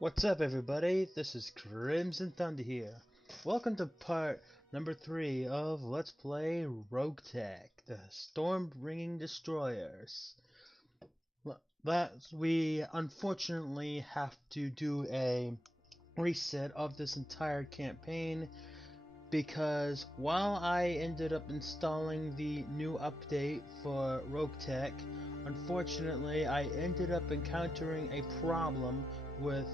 What's up, everybody? This is Crimson Thunder here. Welcome to part number 3 of Let's Play Roguetech, the Stormbringing Destroyers. We unfortunately have to do a reset of this entire campaign because while I ended up installing the new update for Roguetech, unfortunately I ended up encountering a problem with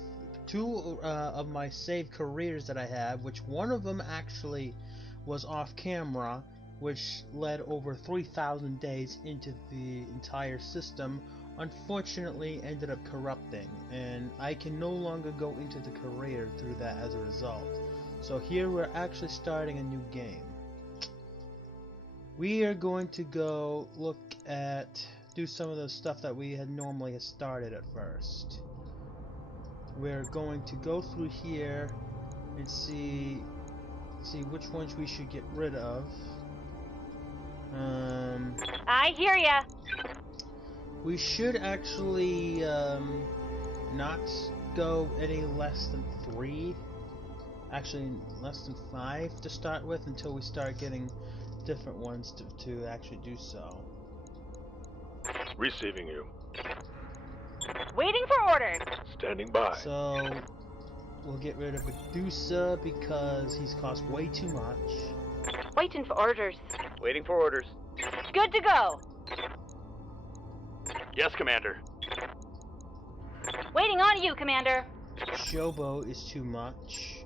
two of my saved careers that I have, which one of them actually was off camera, which led over 3,000 days into the entire system. Unfortunately ended up corrupting, and I can no longer go into the career through that as a result. So here we're actually starting a new game. We are going to go do some of the stuff that we had normally started at first. We're going to go through here and see which ones we should get rid of. I hear ya. We should actually not go any less than 3. Actually, less than 5 to start with until we start getting different ones to actually do so. Receiving you. Waiting for orders. Standing by. So we'll get rid of Medusa because he's cost way too much. Waiting for orders. Waiting for orders. Good to go. Yes, Commander. Waiting on you, Commander. Showboat is too much.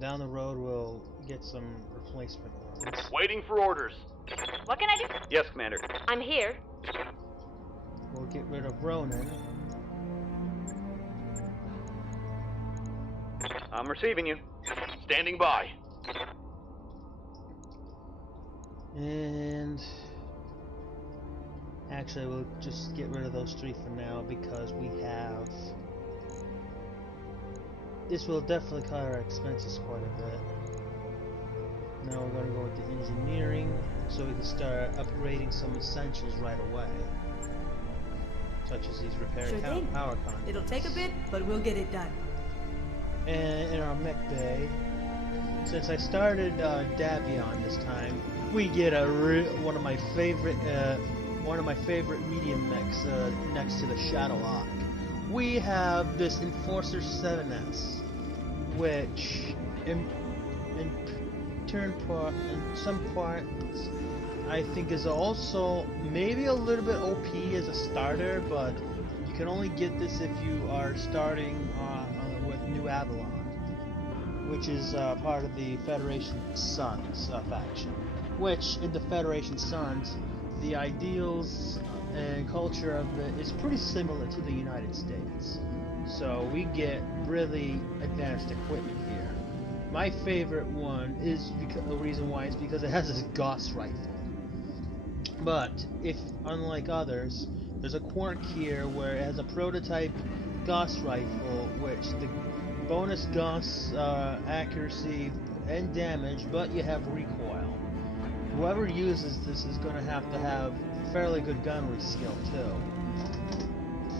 Down the road we'll get some replacement ones. Waiting for orders. What can I do? Yes, Commander. I'm here. We'll get rid of Ronan. I'm receiving you. Standing by. And actually we'll just get rid of those 3 for now because we have... This will definitely cut our expenses quite a bit. Now we're going to go with the engineering so we can start upgrading some essentials right away. Such as these repair power conduits. It'll take a bit, but we'll get it done. And in our mech bay, since I started Davion this time, we get one of my favorite medium mechs next to the Shadowlock. We have this Enforcer 7S, which in some parts I think is also maybe a little bit OP as a starter, but you can only get this if you are starting with New Avalon, which is part of the Federation Sons faction. Which, in the Federation Sons, the ideals and culture of it is pretty similar to the United States. So we get really advanced equipment here. My favorite one is the reason why is because it has this Gauss rifle. But if, unlike others, there's a quirk here where it has a prototype Gauss rifle, which the bonus Gauss accuracy and damage, but you have recoil. Whoever uses this is going to have fairly good gunnery skill too.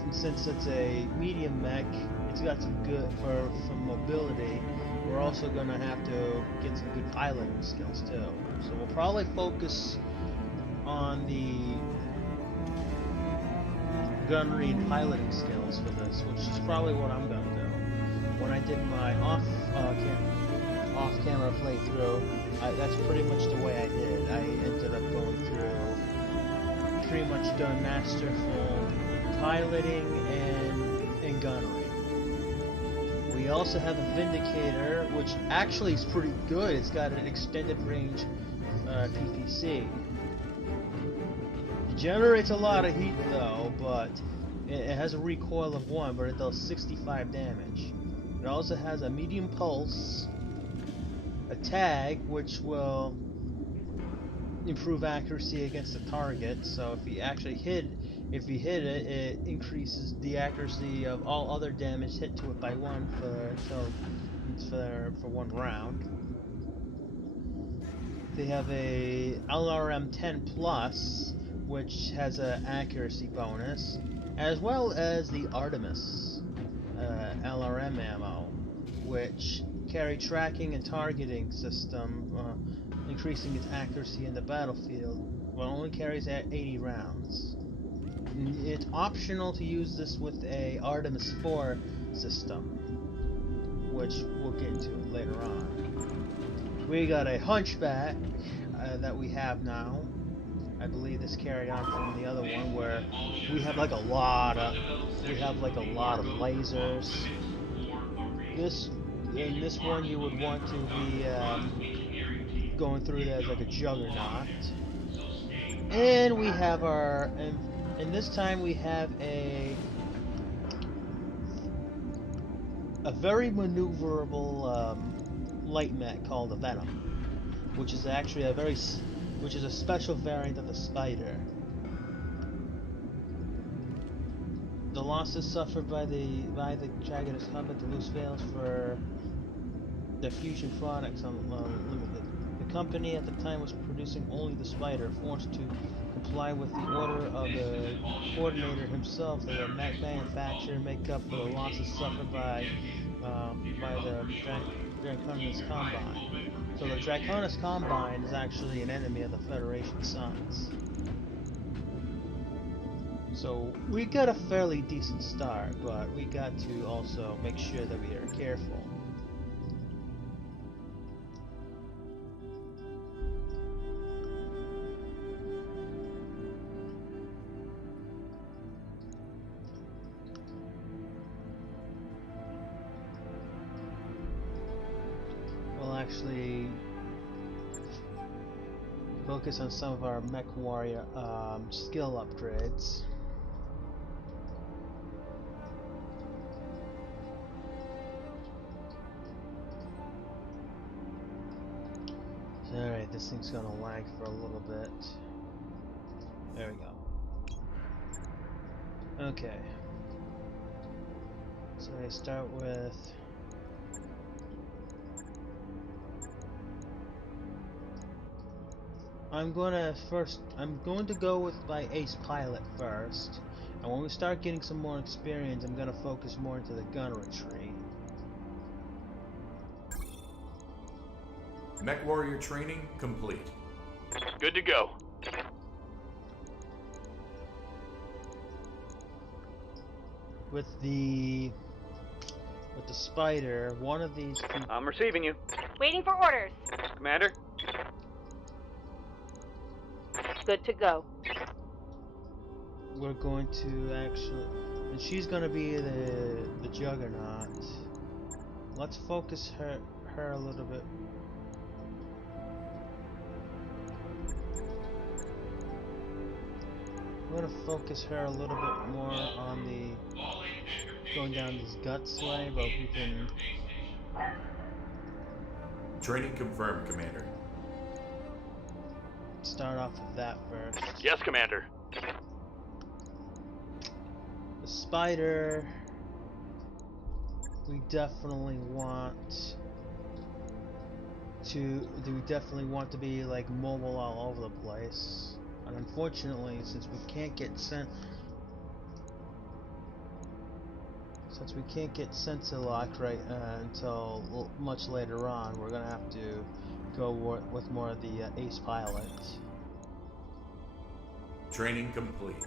And since it's a medium mech, it's got some good for mobility. We're also going to have to get some good piloting skills too. So we'll probably focus on the gunnery and piloting skills for this, which is probably what I'm going to do. When I did my off-camera playthrough, that's pretty much the way I did. I ended up going through, pretty much done masterful piloting and gunnery. We also have a Vindicator, which actually is pretty good. It's got an extended range PPC. It generates a lot of heat though, but it has a recoil of 1, but it does 65 damage. It also has a medium pulse, a tag, which will improve accuracy against the target. So if you hit it, it increases the accuracy of all other damage hit to it by 1 for 1 round. They have a LRM 10 Plus, which has an accuracy bonus, as well as the Artemis. LRM ammo, which carry tracking and targeting system, increasing its accuracy in the battlefield, but only carries 80 rounds. It's optional to use this with a Artemis 4 system, which we'll get into later on. We got a hunchback that we have now. I believe this carried on from the other one where we have like a lot of lasers. In this one you would want to be going through it as like a juggernaut. And we have our and this time we have a very maneuverable light mech called the Venom, which is actually a special variant of the Spider. The losses suffered by the antagonist combat to lose fails for the fusion products unlimited. The company at the time was producing only the Spider, forced to comply with the order of the coordinator himself. They will manufacture and make up for the losses suffered by the Draconis Combine. So the Draconis Combine is actually an enemy of the Federation Sons. So we got a fairly decent start, but we got to also make sure that we are careful. We'll actually focus on some of our mech warrior skill upgrades. Alright, this thing's gonna lag for a little bit. There we go. Okay. So I start with... I'm going to go with my ace pilot first. And when we start getting some more experience, I'm going to focus more into the gunnery tree. Mech warrior training complete. Good to go. With the Spider, one of these people... I'm receiving you. Waiting for orders. Commander? Good to go. We're going to actually... And she's going to be the Juggernaut. Let's focus her a little bit. I'm going to focus her a little bit more on the... going down this guts way, but we can... Training confirmed, Commander. Start off with that first. Yes, Commander. The Spider... We definitely want to be like mobile all over the place. And unfortunately, since we can't get Sensilock right until much later on, we're gonna have to go with more of the ace pilot. Training complete.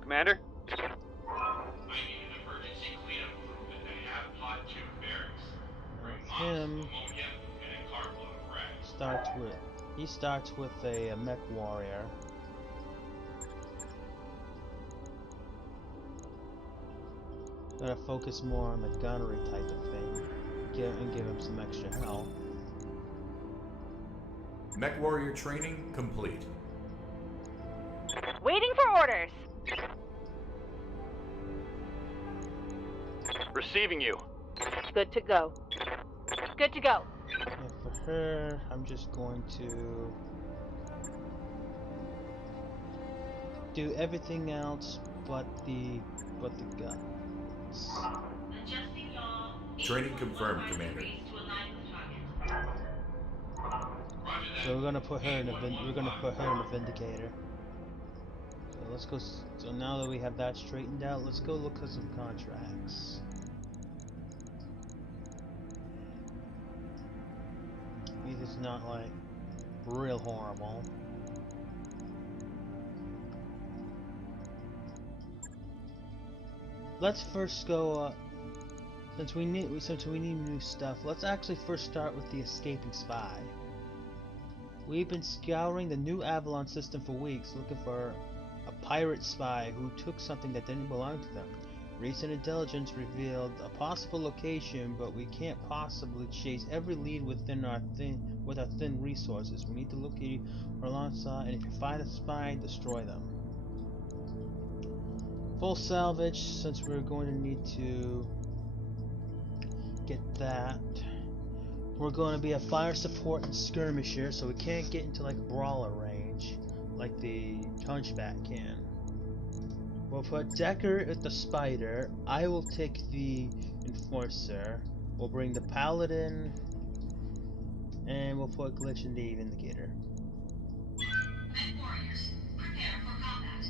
Commander? Him starts with a mech warrior. Gotta focus more on the gunnery type of thing. Give him some extra health. Mech warrior training complete. Waiting for orders. Receiving you. Good to go. Good to go. And for her, I'm just going to do everything else but the guts. Training confirmed, Commander. So we're gonna put her in a Vindicator. So let's go. So now that we have that straightened out, let's go look at some contracts. It's not like real horrible. Let's first go. Since we need new stuff, let's actually first start with the escaping spy. We've been scouring the new Avalon system for weeks, looking for a pirate spy who took something that didn't belong to them. Recent intelligence revealed a possible location, but we can't possibly chase every lead within our thin resources. We need to locate or alongside, and if you find a spy, destroy them. Full salvage, since we're going to need to get that. We're going to be a fire support and skirmisher, so we can't get into like brawler range like the Hunchback can. We'll put Decker at the Spider. I will take the Enforcer. We'll bring the Paladin, and we'll put Glitch in the Vindicator. Warriors, prepare for combat.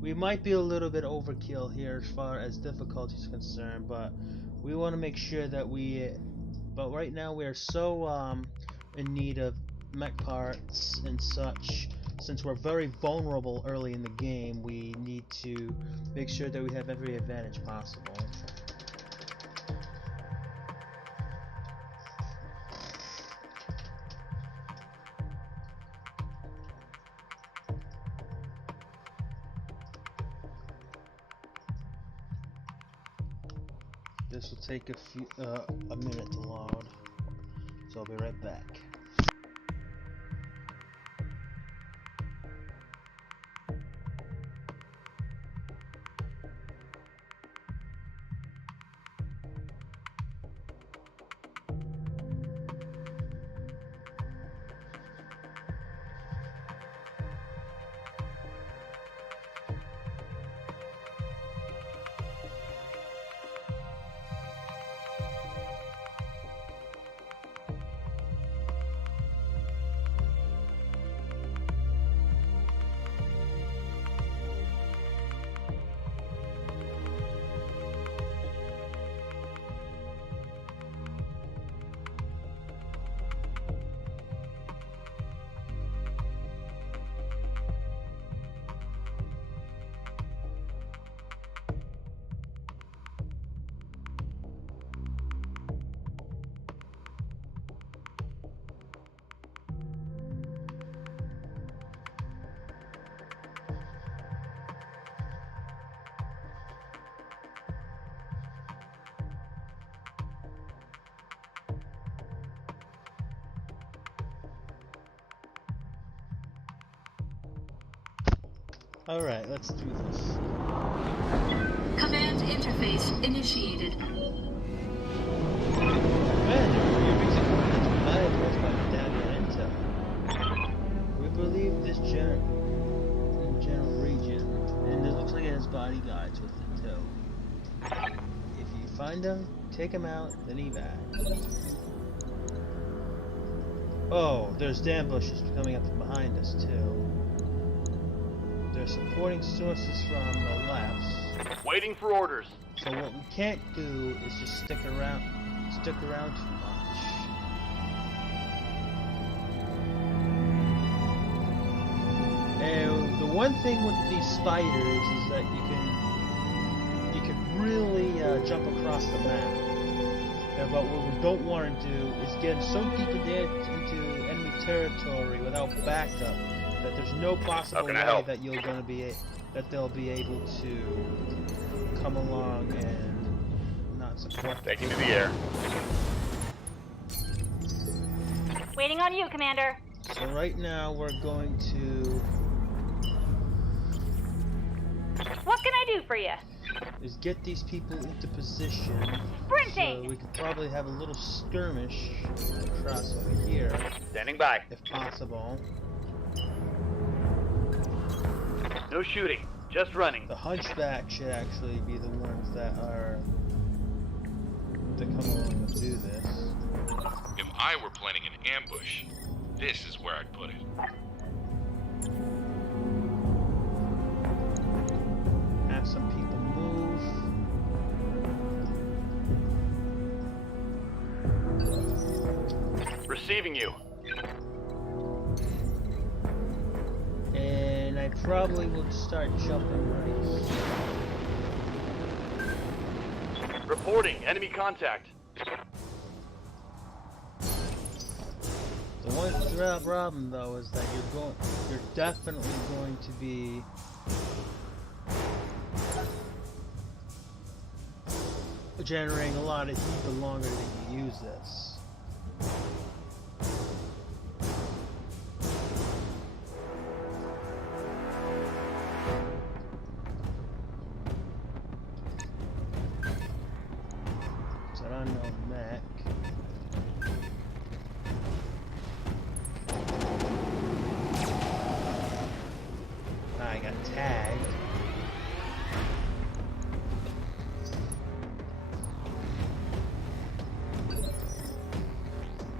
We might be a little bit overkill here as far as difficulty is concerned, but we want to make sure that but right now we are so in need of mech parts and such. Since we're very vulnerable early in the game, we need to make sure that we have every advantage possible. This will take a minute to load, so I'll be right back. Alright, let's do this. Command interface initiated. Commander, your recent coordinates were provided to us by Medallion Intel. We believe this general region, and it looks like it has bodyguards with it too. If you find them, take them out, then evac. Oh, there's ambushes coming up from behind us too. There's supporting sources from the left. Waiting for orders. So what we can't do is just stick around too much. And the one thing with these spiders is that you can really jump across the map. But what we don't want to do is get so deep into enemy territory without backup that there's no possible way that they'll be able to come along and not support them. Taking to the air. Waiting on you, Commander. So right now we're going to What can I do for you? is get these people into position. Sprinting! So we could probably have a little skirmish across over here, Standing by. if possible. No shooting. Just running. The Hunchback should actually be the ones that come along and do this. If I were planning an ambush, this is where I'd put it. Receiving you. And I probably would start jumping right here. Reporting enemy contact. The one problem though is that you're definitely going to be generating a lot of heat the longer that you use this. It's an unknown mech. I got tagged.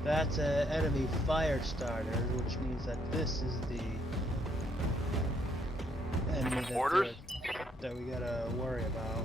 That's an enemy fire starter, which means that this is the enemy Orders? that we gotta worry about.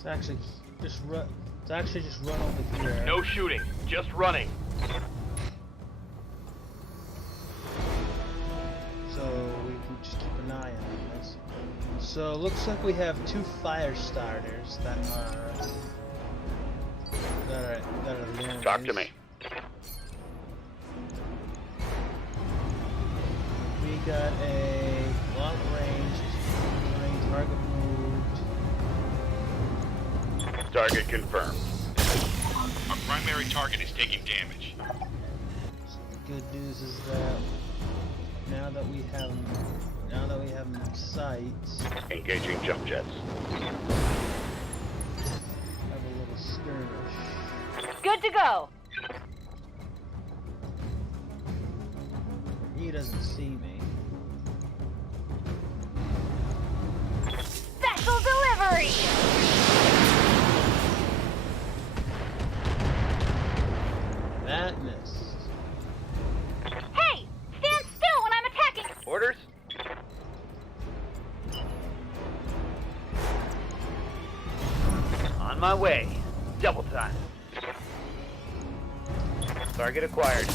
It's actually just run over here. No shooting, just running. So we can just keep an eye on this. So it looks like we have 2 fire starters that are the enemies. Talk to me. We got a long range target moved. Target confirmed. Our primary target is taking damage. So the good news is that now that we have them in sight, Engaging jump jets. have a little skirmish. Good to go. He doesn't see me. Special delivery. That missed. Hey, stand still when I'm attacking. Orders? On my way. Double time. Target acquired.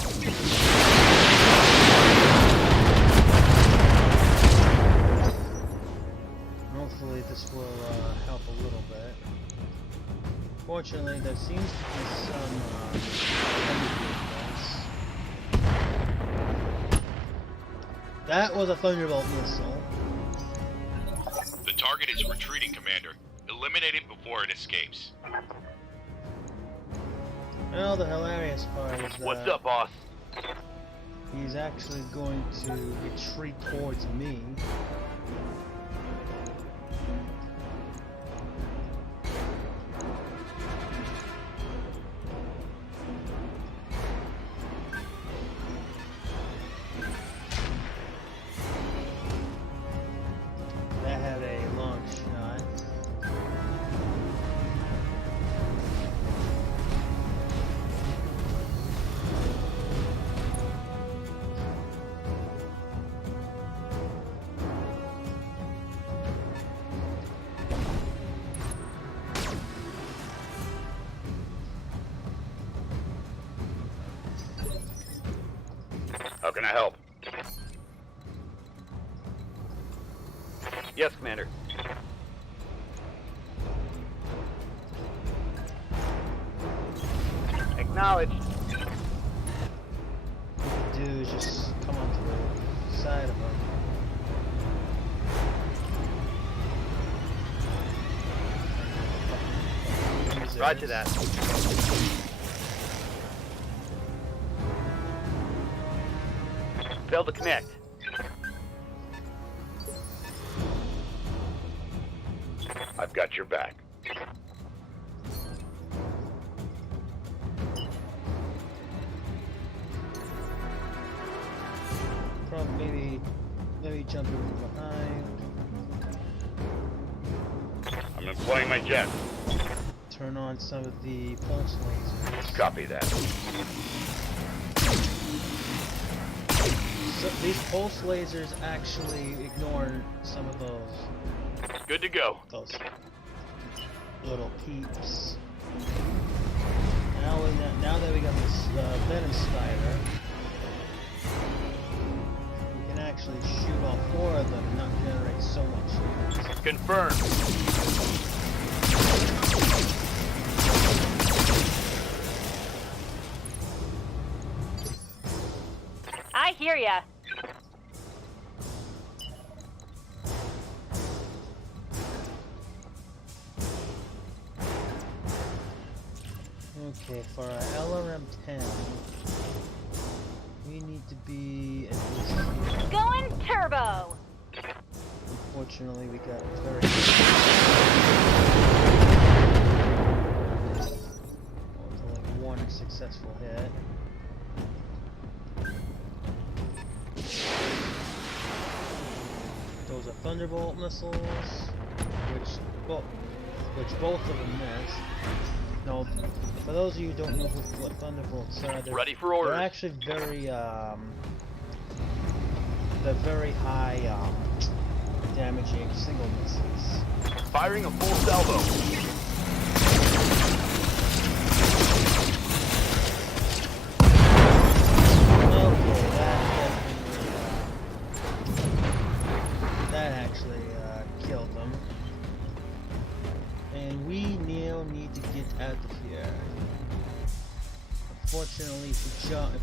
Hopefully this will help a little bit. Fortunately, there seems to be some heavy vehicles. That was a Thunderbolt missile. The target is retreating, Commander. Eliminate it before it escapes. Well, the hilarious part is that What's up, boss? he's actually going to retreat towards me. That had a long shot. How can I help? Yes, Commander. Acknowledged. What you do is just come up to the side of him. Roger that. Failed to connect. I've got your back. me jump in from behind. I'm employing my jet. Turn on some of the pulse lasers. Copy that. So these pulse lasers actually ignore some of those Good to go. little peeps. Now that we got this venom spider, we can actually shoot all 4 of them and not generate so much heat. Confirmed. I hear ya. Okay, for our LRM-10, we need to be at least here. Going turbo. Unfortunately, we got very only 1 successful hit. Those are Thunderbolt missiles, which both of them missed. No, for those of you who don't know what Thunderbolts are, Ready for orders. they're actually they're very high damaging single missiles. Firing a full salvo. Okay, that actually killed them. And we now need to get out of here. Unfortunately, if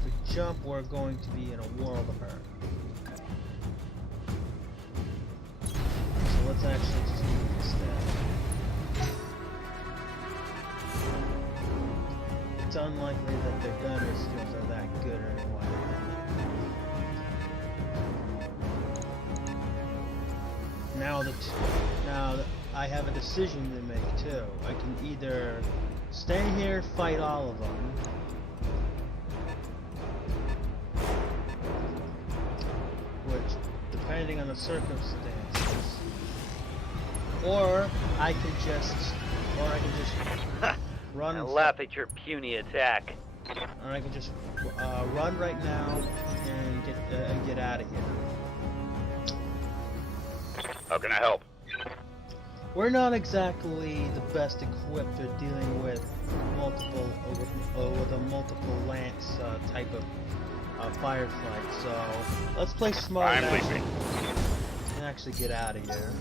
we jump, we're going to be in a world of hurt. So let's actually just move instead. It's unlikely that their gunner skills are that good anyway. Now that I have a decision to make too. I can either stay here, fight all of them, which, depending on the circumstances, or I can just run. I laugh at your puny attack. Or I can just run right now and get out of here. How can I help? We're not exactly the best equipped at dealing with multiple lance type of firefight. So let's play smart I'm leaving. and actually get out of here.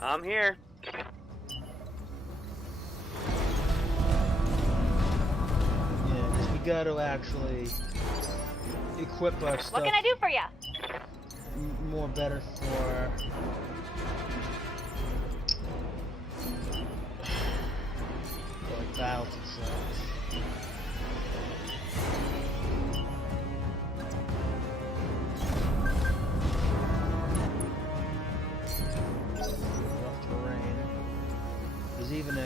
I'm here. Yeah, because we got to actually equip our stuff. What can I do for ya? More better for like battles and such. Rough terrain. There's even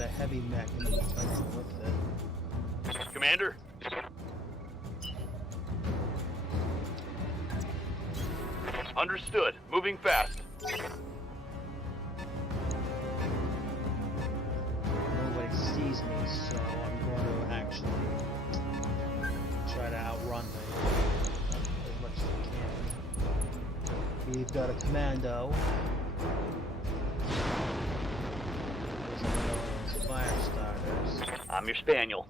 a heavy mech in the with it. Commander. Understood. Moving fast. Nobody sees me, so I'm going to actually try to outrun them as much as I can. We've got a commando. There's another one of those fire starters. I'm your spaniel.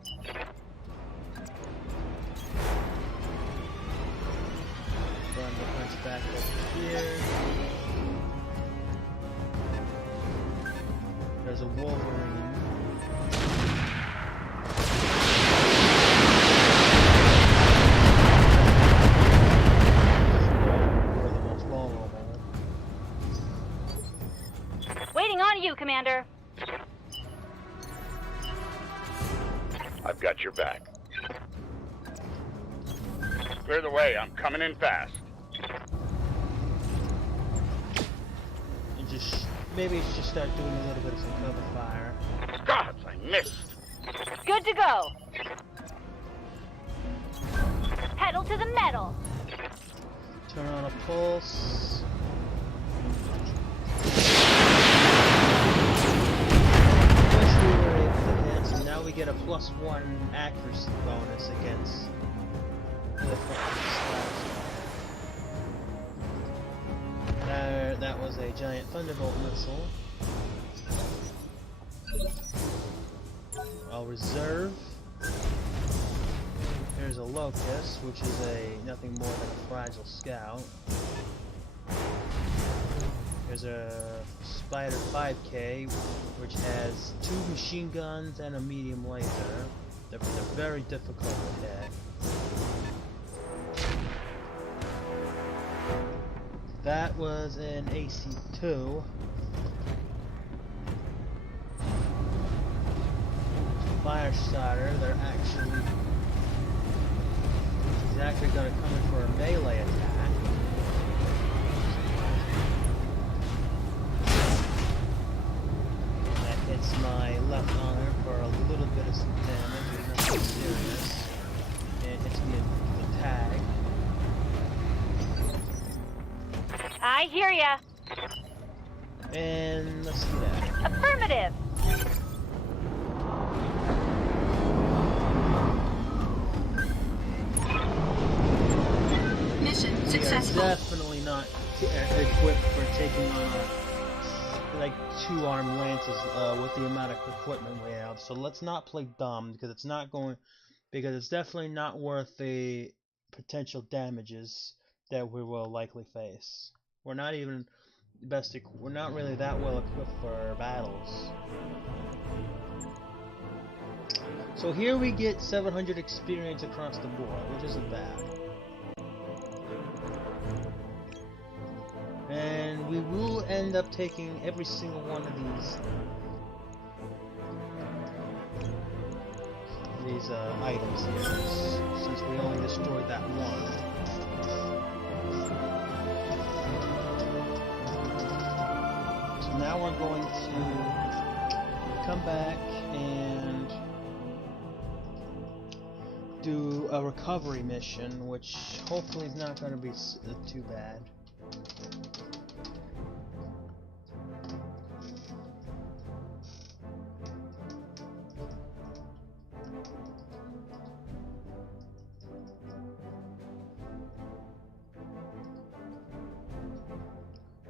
Run the punch back over here. There's a Wolverine. We're the most vulnerable. Waiting on you, Commander. I've got your back. Clear the way. I'm coming in fast. And maybe just start doing a little bit of some cover fire. Gods, I missed. Good to go. pedal to the metal. Turn on a pulse. Once we were able to hit, so now we get a +1 accuracy bonus against the that was a giant thunderbolt missile. I'll reserve. There's a locust, which is nothing more than a fragile scout. There's a Spider 5K, which has 2 machine guns and a medium laser. They're very difficult to hit. That was an AC2. Fire starter, he's actually going to come in for a melee attack. That hits my left arm for a little bit of some damage, but nothing serious. And it hits me in the tag. I hear ya. And let's see that. Affirmative. Mission successful. We are definitely not equipped for taking on like 2 armed lances with the amount of equipment we have. So let's not play dumb because it's definitely not worth the potential damages that we will likely face. We're not even we're not really that well equipped for battles. So here we get 700 experience across the board, which isn't bad. And we will end up taking every single one of these items here, since we only destroyed that one. So now we're going to come back and do a recovery mission, which hopefully is not going to be too bad.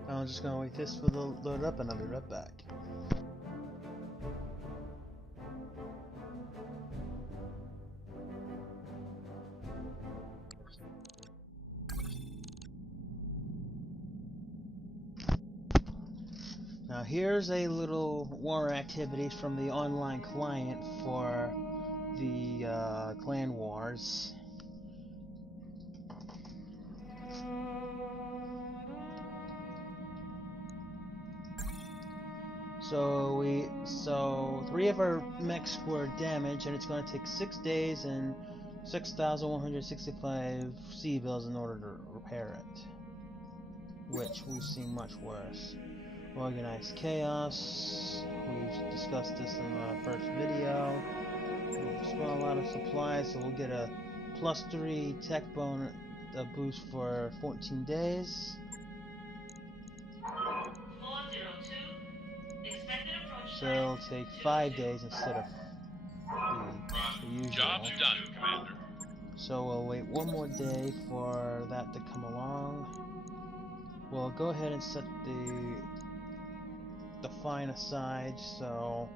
I'm just gonna wait this for the load up and I'll be right back. Now here's a little war activities from the online client for the clan wars. So 3 of our mechs were damaged, and it's going to take 6 days and 6,165 C-bills in order to repair it, which we've seen much worse. Organized chaos. We've discussed this in the first video. We've spent a lot of supplies, so we'll get a +3 tech bone boost for 14 days. So it'll take 5 days instead of the usual. Job's done, Commander. So we'll wait 1 more day for that to come along. We'll go ahead and set the fine aside so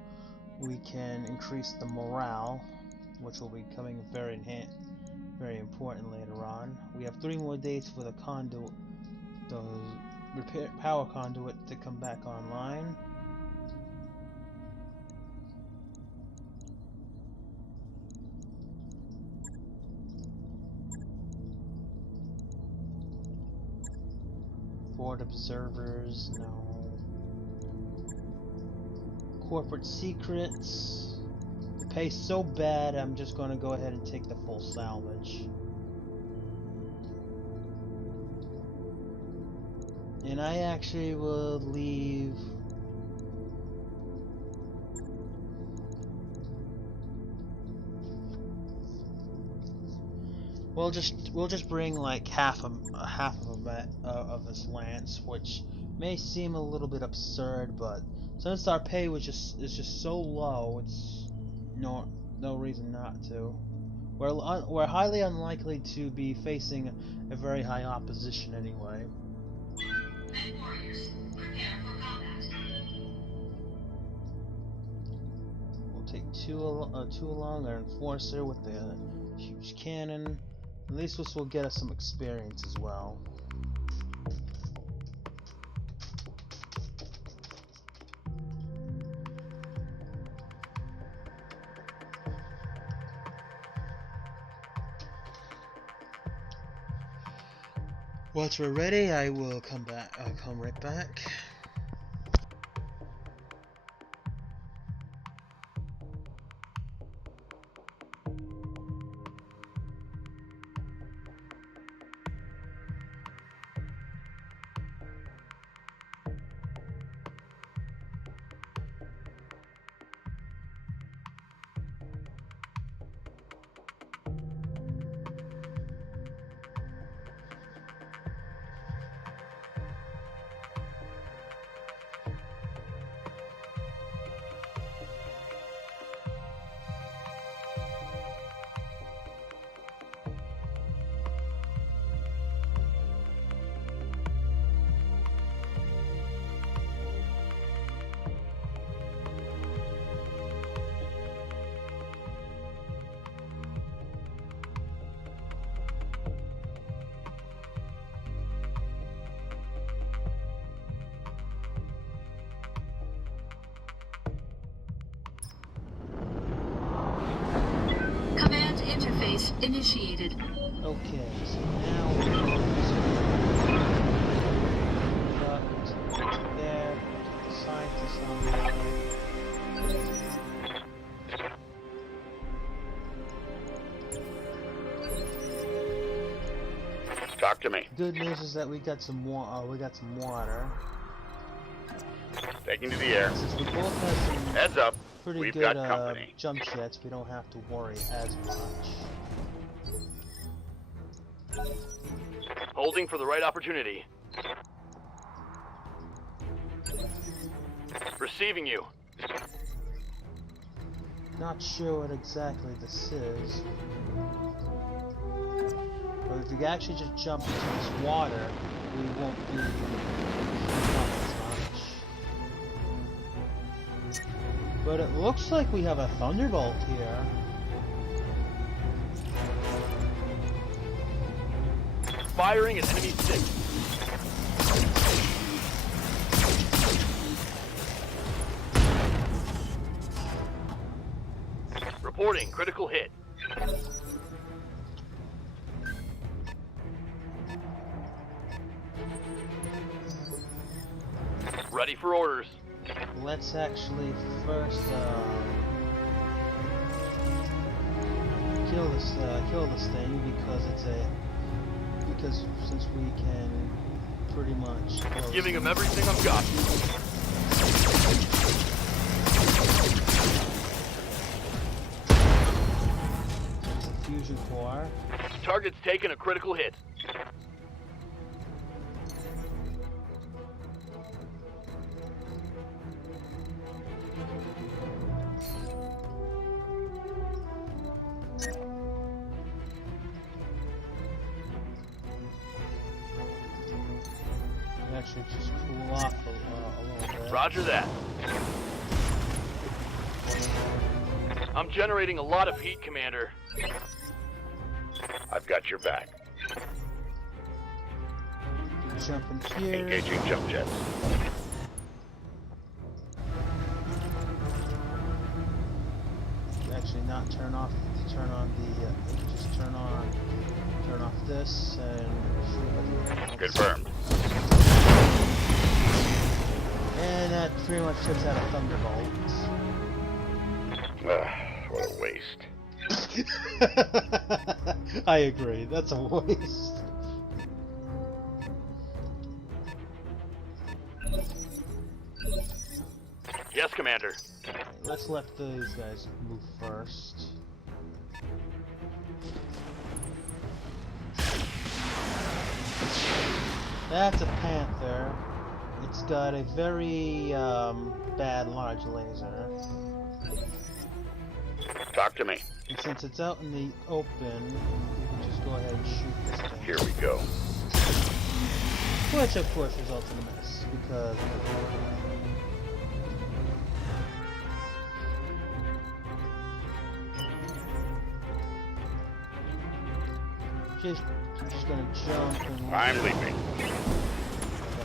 we can increase the morale, which will be coming very important later on. We have 3 more days for the conduit, the power conduit, to come back online. Board observers, no. Corporate secrets. The pay's so bad, I'm just going to go ahead and take the full salvage. And I actually will leave We'll just bring like half of this lance, which may seem a little bit absurd, but since our pay is just so low, it's no reason not to. We're highly unlikely to be facing a very high opposition anyway. Mech warriors, prepare for combat. We'll take two along, our enforcer with the huge cannon. At least this will get us some experience as well. Once we're ready, I will come back. I'll come right back. Command interface initiated. Okay, so now we're cut there, scientist on there. Talk to me. Good news is that we got some water. Taking to the air. Since we both have some Heads up. pretty We've good got company. jump jets, we don't have to worry as much. Holding for the right opportunity. Receiving you. Not sure what exactly this is. But if we actually just jump into this water, we won't be heating up as much. But it looks like we have a thunderbolt here. Firing at enemy 6. Reporting critical hit. Ready for orders. Let's actually first kill this thing because since we can pretty much Giving him everything I've got. it's a fusion core. Target's taken a critical hit. Actually, just cool off a little bit. Roger that. I'm generating a lot of heat, Commander. I've got your back. Jump in here. Engaging jump jets. Actually, not turn on the. Just turn off this and shoot everything else. Confirmed. And that pretty much takes out a thunderbolt. What a waste. I agree. That's a waste. Yes, Commander. Okay, let's let these guys move first. That's a panther. It's got a very bad large laser. Talk to me. And since it's out in the open, we can just go ahead and shoot this thing. Here we go. Which of course results in a miss, because just gonna jump and I'm leaving.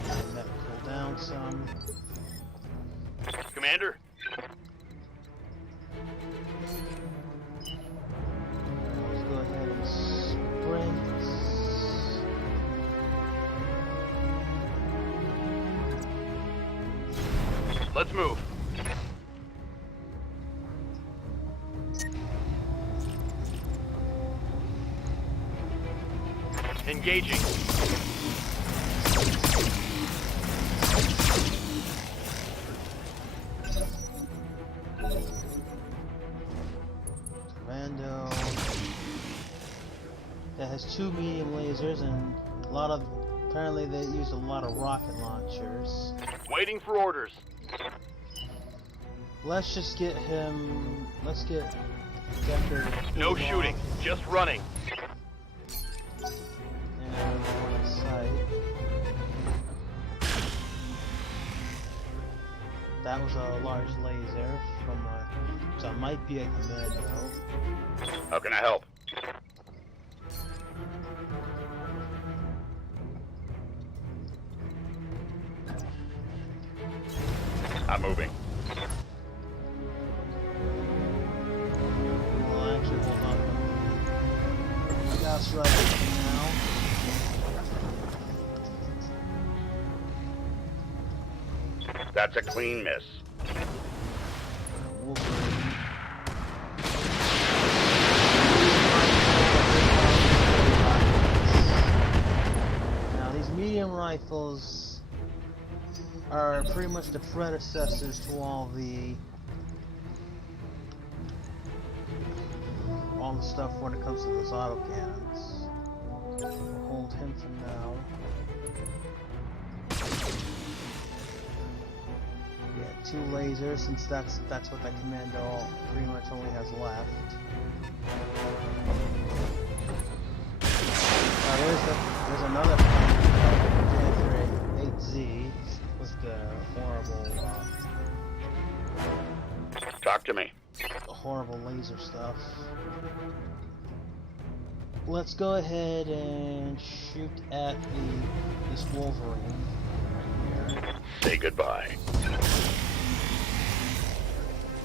let that cool down some. Commander, Let's go ahead and sprint. let's move. Engaging. Commando. That has 2 medium lasers and a lot of. Apparently, they use a lot of rocket launchers. Waiting for orders. Let's just get him. Let's get Decker. No shooting, just running. And on sight. That was a large laser from a. So it might be a commando. How can I help? I'm moving. Well, actually, hold on. Gas right now. That's a clean miss. Wolverine. Now, these medium rifles are pretty much the predecessors to all the stuff when it comes to those autocannons. We'll hold him for now. Yeah, 2 lasers, since that's what that commando pretty much only has left. Now there's another Panther 8Z with the horrible Talk to me. the horrible laser stuff. Let's go ahead and shoot at this Wolverine right here. Say goodbye.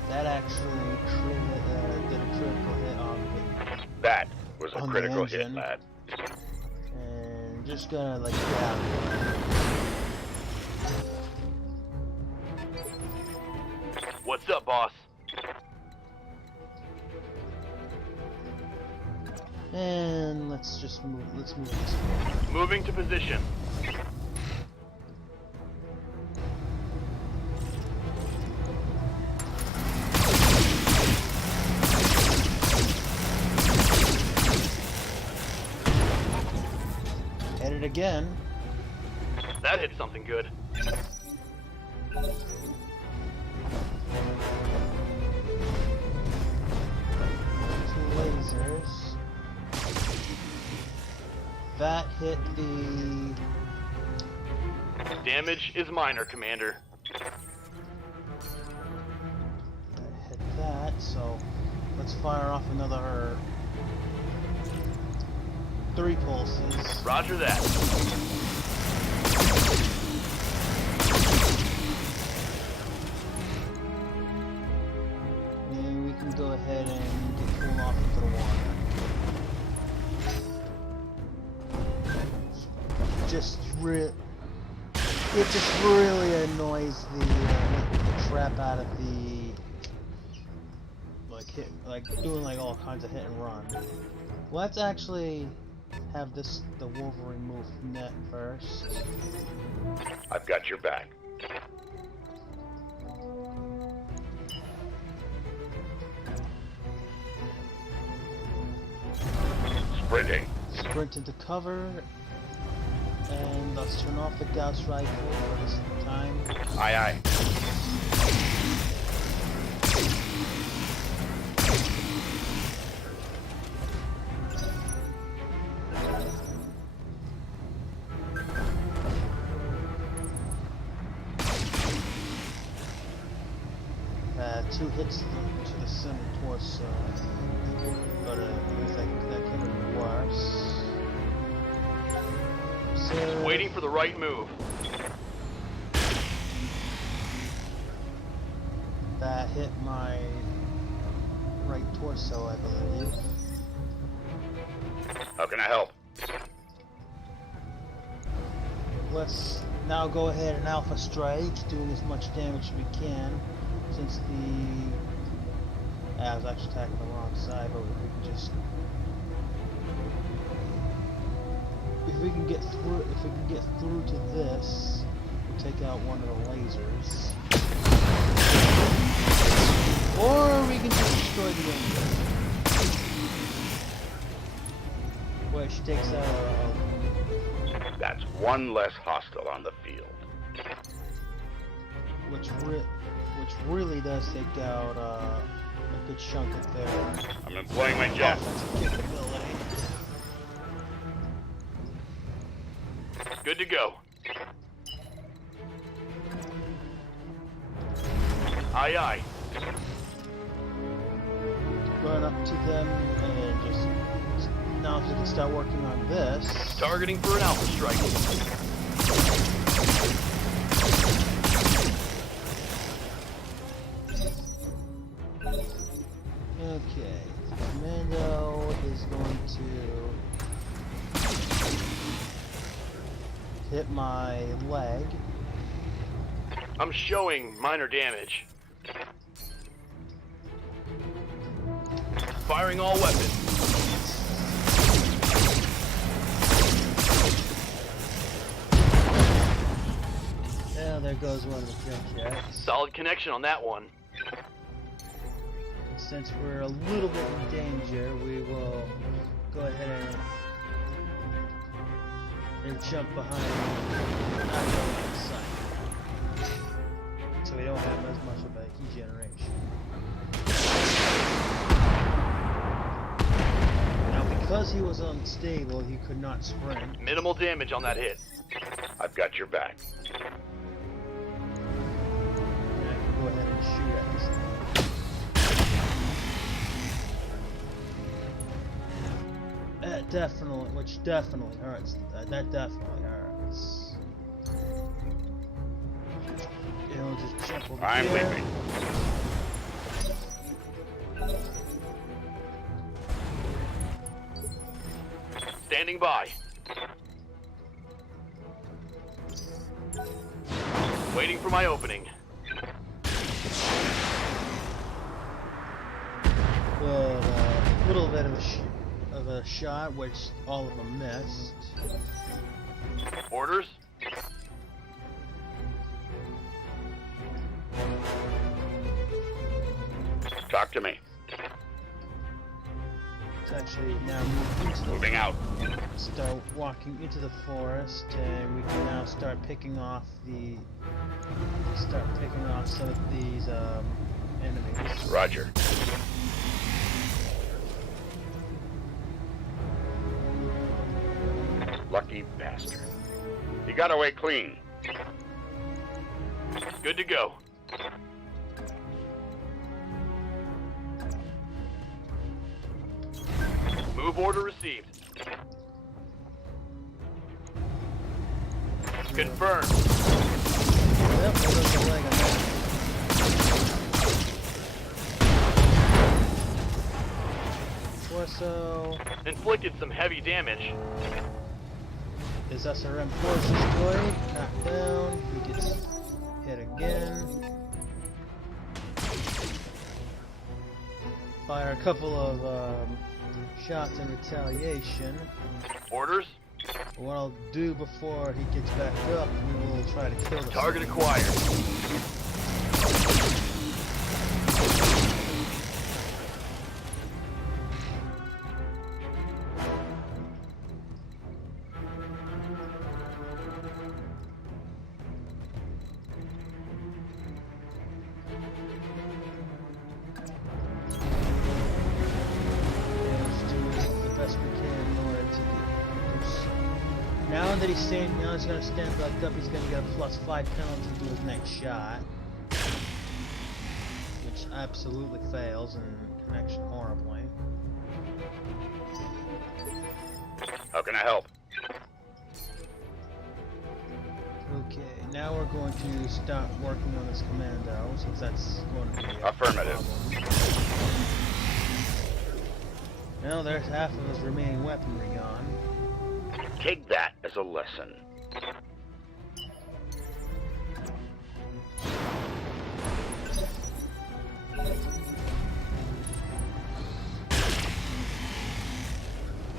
That actually did a critical hit on That was a On the critical hit, engine. lad. and just gonna like grab it. What's up, boss? And let's just move. Let's move this way. Moving to position. Hit it again. That hit something good. Two lasers. That hit the. Damage is minor, Commander. That hit that. So let's fire off another 3 pulses. Roger that. And we can go ahead and get cooled off into the water. It just really annoys the trap out of the doing like all kinds of hit and run. Let's actually have the Wolverine move net first. I've got your back. Sprint. Sprinting. Sprint into cover. And let's turn off the Gauss rifle for this time. Aye, aye. Two hits to the center torso, but that could have been worse. So, Waiting for the right move. that hit my right torso, I believe. How can I help? Let's now go ahead and Alpha Strike, doing as much damage as we can. Since I was actually attacking the wrong side, but if we can get through to this, we'll take out one of the lasers, or we can just destroy the engine, which takes out That's one less hostile on the field. which really does take out a good chunk of their I'm employing my jet. offensive capability. Good to go. Aye, aye. Run up to them and just now if we can start working on this. Targeting for an alpha strike. Okay, Commando is going to hit my leg. I'm showing minor damage. Firing all weapons. Yeah, there goes one of the jet jets. Solid connection on that one. Since we're a little bit in danger, we will go ahead and jump behind not going inside. So we don't have as much of a heat generation. Now because he was unstable, he could not sprint. Minimal damage on that hit. I've got your back. And I can go ahead and shoot at this thing. Which definitely hurts. That definitely hurts. It'll just jump over I'm here. leaving. Standing by. Waiting for my opening. But a little bit of a shot, which all of them missed. Orders? Talk to me. Let's actually now move into the Moving out. start walking into the forest, and we can now start picking off some of these enemies. Roger. Lucky bastard. He got away clean. Good to go. Move order received. Confirmed. Yep, there goes the leg on that. Torso. Inflicted some heavy damage. His SRM force destroyed. Knocked down. He gets hit again. Fire a couple of shots in retaliation. Orders? What I'll do before he gets back up, we will try to kill the Target acquired. Now that he's gonna stand back up, he's gonna get a +5 penalty to his next shot. Which absolutely fails and connects horribly. How can I help? Okay, now we're going to start working on this commando, since that's going to be a Affirmative. problem. Well, there's half of his remaining weaponry gone. Take that as a lesson.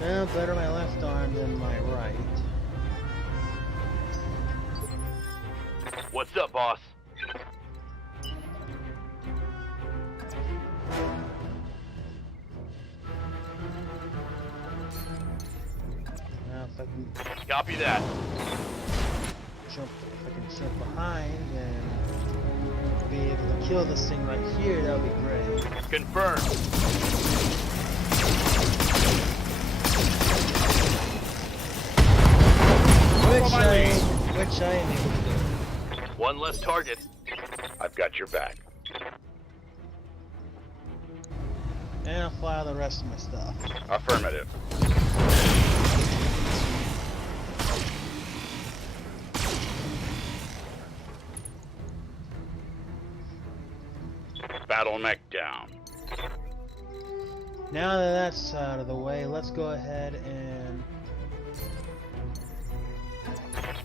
Well, better my left arm than my right. What's up, boss? Now if I can Copy that. jump, if I can jump behind and be able to kill this thing right here, that would be great. Confirmed. Which I am able to do. One less target. I've got your back. And I'll file the rest of my stuff. Affirmative. Battle mech down. Now that that's out of the way, let's go ahead and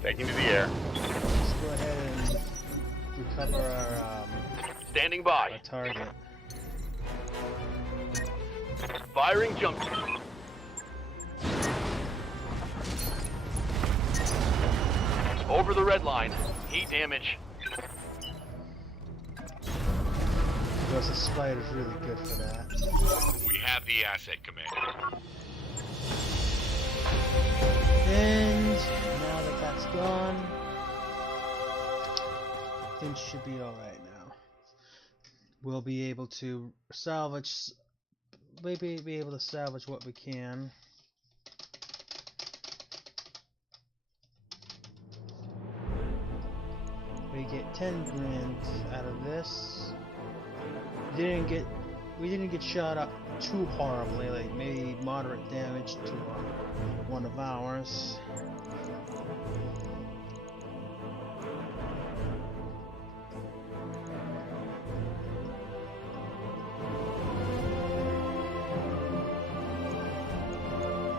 Taking to the air. let's go ahead and recover our Standing by. target. Firing jump. Over the red line. Heat damage. Because the spider's really good for that. We have the asset, Commander. And now that that's gone, things should be alright now. We'll be able to salvage, maybe be able to salvage what we can. We get 10 grand out of this. We didn't get shot up too horribly, like maybe moderate damage to one of ours.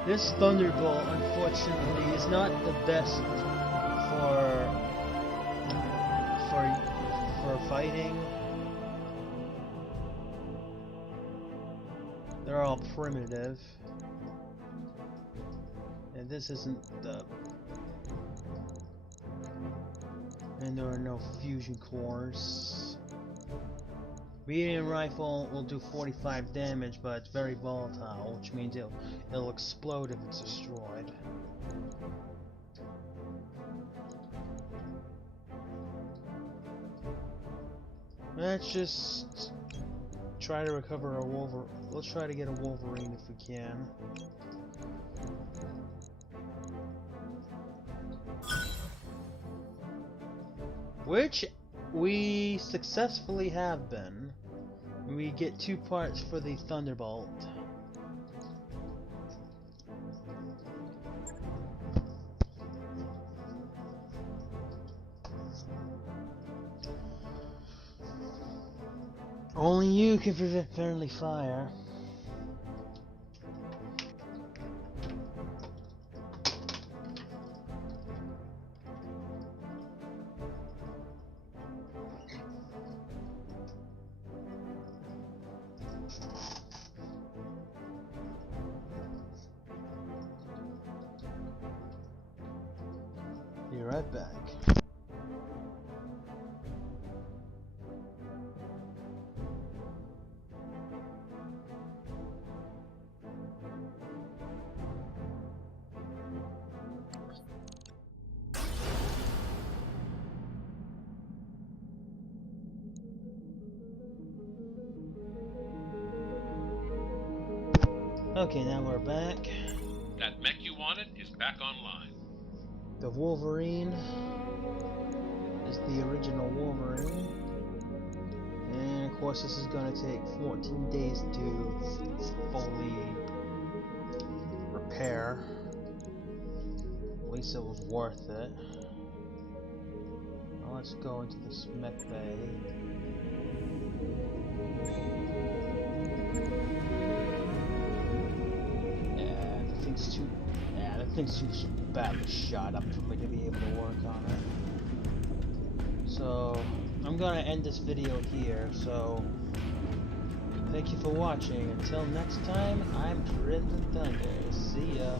This Thunderbolt, unfortunately, is not the best for fighting. They're all primitive, and this isn't the. And there are no fusion cores. Medium rifle will do 45 damage, but it's very volatile, which means it'll explode if it's destroyed. Let's just try to recover a Wolverine. Let's try to get a Wolverine if we can. Which we successfully have been. We get 2 parts for the Thunderbolt. Only you can prevent friendly fire. Be right back. Okay, now we're back. That mech you wanted is back online. The Wolverine is the original Wolverine. And of course this is going to take 14 days to fully repair. At least it was worth it. Now let's go into this mechbay. The thing's too badly shot up for me to be able to work on it. So I'm gonna end this video here. So thank you for watching. Until next time, I'm Driven Thunder. See ya.